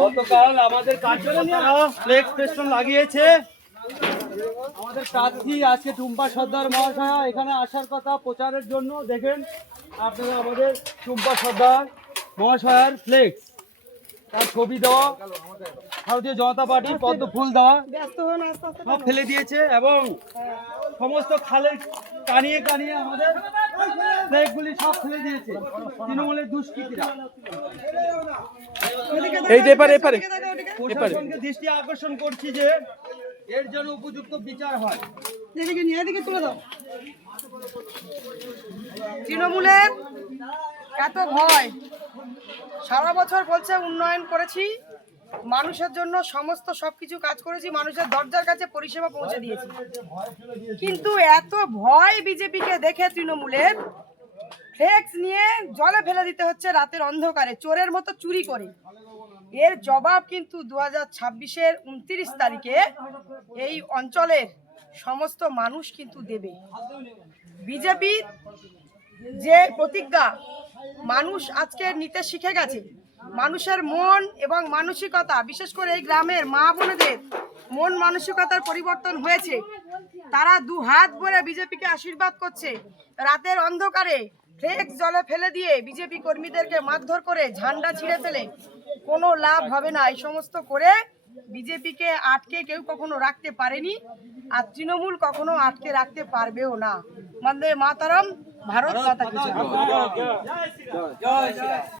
গতকাল আমাদের কার্যকর্তারা flakes festoon লাগিয়েছে। আমাদের প্রার্থী আজকে টুম্পা সর্দার মহাশয়া এখানে আসার কথা প্রচারের জন্য। দেখেন আপনারা আমাদের টুম্পা সর্দার মহাশয়ার ফ্লেক্স, তার ছবি দেওয়া, ভারতীয় জনতা পার্টির পদ্ম ফুল দেওয়া সব ফেলে দিয়েছে এবং সমস্ত খালের কানিয়ে কানিয়ে আমাদের ফ্ল্যাগগুলি সব ফেলে দিয়েছে তৃণমূলের দুষ্কৃতীরা। প্রশাসনকে দৃষ্টি আকর্ষণ করছি যে এর জন্য উপযুক্ত বিচার হয়। তৃণমূলের এত ভয়, সারা বছর বলছে উন্নয়ন করেছি, মানুষের জন্য সমস্ত সবকিছু কাজ করেছি, মানুষের দরজার কাছে পরিষেবা পৌঁছে দিয়েছি, কিন্তু এত ভয় বিজেপিকে দেখে তৃণমূলের ফ্লেক্স নিয়ে জলে ফেলে দিতে হচ্ছে রাতের অন্ধকারে চোরের মতো চুরি করে। এর জবাব কিন্তু 2026-এর 29 তারিখে এই অঞ্চলের সমস্ত মানুষ কিন্তু দেবে। বিজেপি যে প্রতিজ্ঞা মানুষ আজকে নিতে শিখে গেছে, মানুষের মন এবং মানসিকতা, বিশেষ করে এই গ্রামের মা বোনেদের মন মানসিকতার পরিবর্তন হয়েছে। তারা দু হাত ভরে বিজেপিকে আশীর্বাদ করছে। রাতের অন্ধকারে ফ্লেক্স জলে ফেলে দিয়ে বিজেপি কর্মীদেরকে মারধর করে ঝান্ডা ছিঁড়ে ফেলে কোনো লাভ হবে না। এই সমস্ত করে বিজেপিকে আটকে কেউ কখনো রাখতে পারেনি, আর তৃণমূল কখনো আটকে রাখতে পারবেও না। বন্দে মাতরম, ভারত মাতা কি জয়।